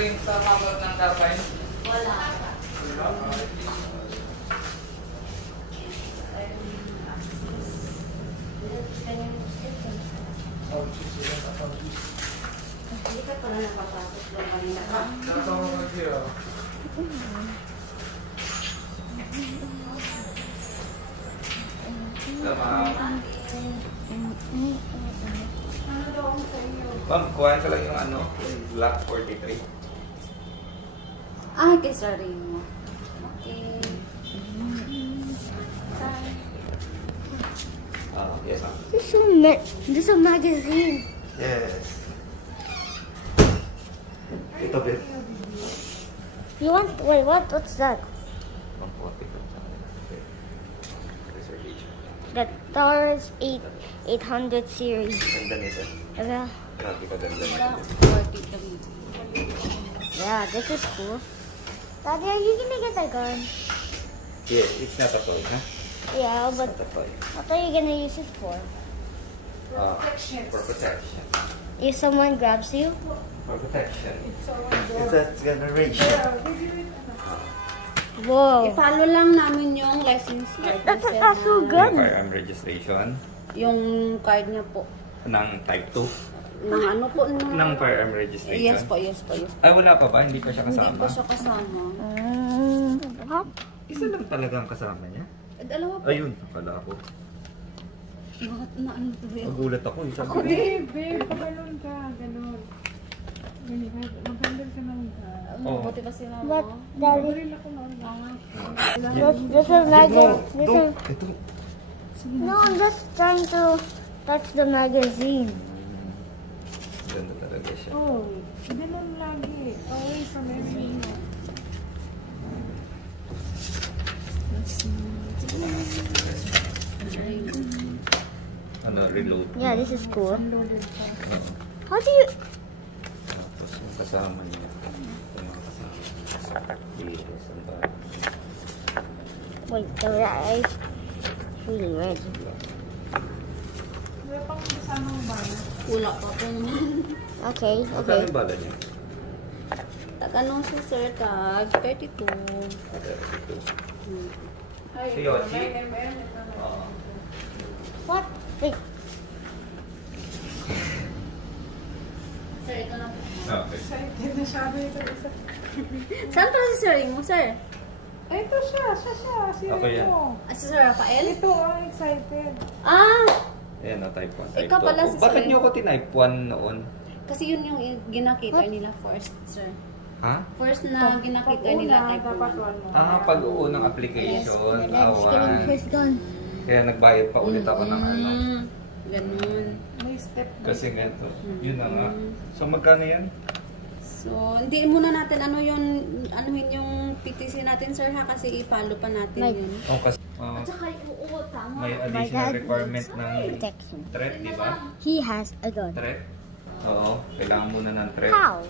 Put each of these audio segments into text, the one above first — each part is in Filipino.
rin sa cover ng carbine? Wala. Hindi ka pala napapasok doon kanina ka. Tatawag ko siya. Ma'am, kuhain ka lang yung ano, Black 43. Ah, okay, sorry mo. Okay. Oh, yes, ma'am. This is a magazine. Yes. Ito, babe. You want? Wait, what's that? The Taurus 800 series. Ganda nito. Yeah. Grabe ka ganda nito. 43. Yeah, this is cool. Daddy, are you gonna get a gun? Yeah, it's not a toy, huh? Yeah, but It's not a toy. what are you gonna use it for? For protection. If someone grabs you? For protection. It's gonna reach. Whoa. I-follow lang namin yung license card. That's so Yung good. firearm registration Yung card niya po. ng type 2. Ng ano po? Ng firearm registration. Yes po, yes po, yes po. Ay, wala pa ba? Hindi pa siya kasama? Hindi pa siya kasama. What? Isa lang talaga ang kasama niya. Dalawa po. Ayun, akala ko. Bakit na ano po ba? Magulat ako. Sabi ko, Babe, pagano'n ka, gano'n. Magandang ka naman ka. Oh. Buti pa si mama. But Daddy, Baril ako naman. this is magazine. Ito. No, I'm just trying to touch the magazine. Ganda talaga siya. Oh, gano'n lagi. Always sa memory mo. Ano, reload. Yeah, this is cool. Unloaded pa. Oo. How do you? Tapos yung kasama niya. Ito yung mga kasama. Yes, ang ba? Wait, the right. Really red. Wala pang kasamang bala. Wala pa po. Okay, Magkano okay. yung bala niya? Taganong siya sir, tag 32. Ito. Ay, Si Yoshi? may ML. Oo. What? Wait. Sir, ito na po. Okay. Excited na siya. Saan pala si sir mo, sir? Ito siya. Sino Ako yan. ito? Ah, si Sir Rafael? Ito, excited. Ah! Ayan na, type 1. Type Ikaw 2 pala ako. si Bakit Sir. niyo ako type 1 noon? Kasi yun yung ginakita nila first, sir. Ha? First na ginakita nila type dapat 1. one mo. Pag unang application. Daddy's getting Awan. first gun. Kaya nagbayad pa ulit ako ng ano. Ganun. May step by Kasi step. ganito. Yun na nga. So magkano yan? So, hindi muna natin anuhin yung PTC natin, sir, ha? Kasi i-follow pa natin Like- yun. Oh, kasi Saka, oo, tama. may my additional dad requirement ng Protection. threat, di ba? He has a gun. Threat? Oo. Kailangan muna ng threat. How?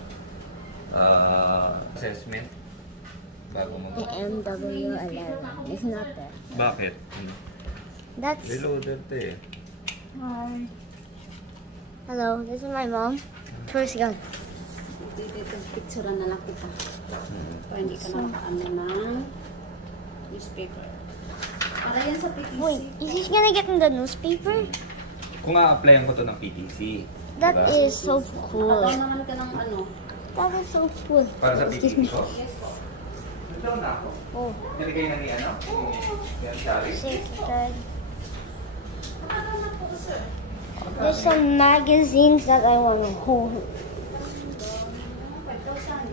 Assessment. Bago mo. The MW11. It's not there. Bakit? That's. Reloaded to eh. Hi. Hello, this is my mom. First gun. Dito, picturean na lang kita. Para hindi ka na makaano ng newspaper. Para yan sa PTC. Wait, is he gonna get in the newspaper? Kung a-applyan ko to ng PTC. That diba? is so cool. Pataw naman ka ng ano. That is so cool. Para sa Excuse PTC me. ko. Yes po. Nagdaw na ako. Oh, Nilagay na ni ano? Yan, sorry. secret. Pataw na po, sir. There's some magazines that I want to hold. 5,000.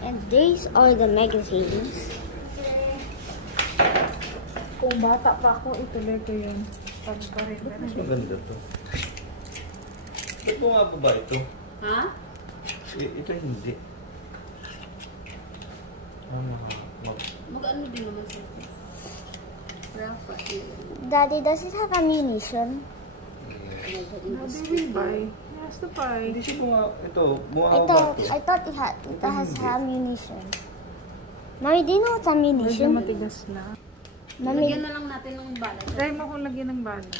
And these are the magazines. Kung bata pa ako, ituloy ko yun. Pag-parin. Mas maganda to. Ba't ko nga po ba ito? Ha? Ito hindi. Mag-ano din naman sir. Rafael. Daddy, does it have ammunition? How do we buy? He has to buy. Hindi siya ito, I thought it has ammunition. Mommy, do you know what's Medyo ammunition? matigas na. Mommy, Lagyan na lang natin ng bala. Try mo kung lagyan ng bala.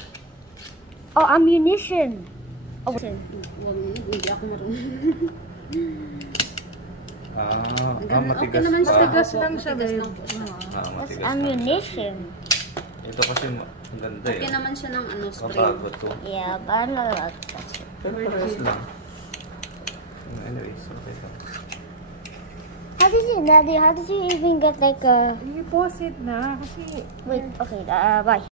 oh, ammunition. Oh, Huwag, hindi ako marunong. Matigas okay naman siya. pa. Matigas lang siya, Matigas babe. lang po siya. That's Matigas lang. ammunition. Ito kasi ang ganda eh. Okay naman siya ng spray. Mabago to. Yeah, but I'm not allowed to touch it. Pero parehas lang. Anyways, okay lang. Daddy, how did you even get like a... I-pause it na kasi Wait, okay, bye.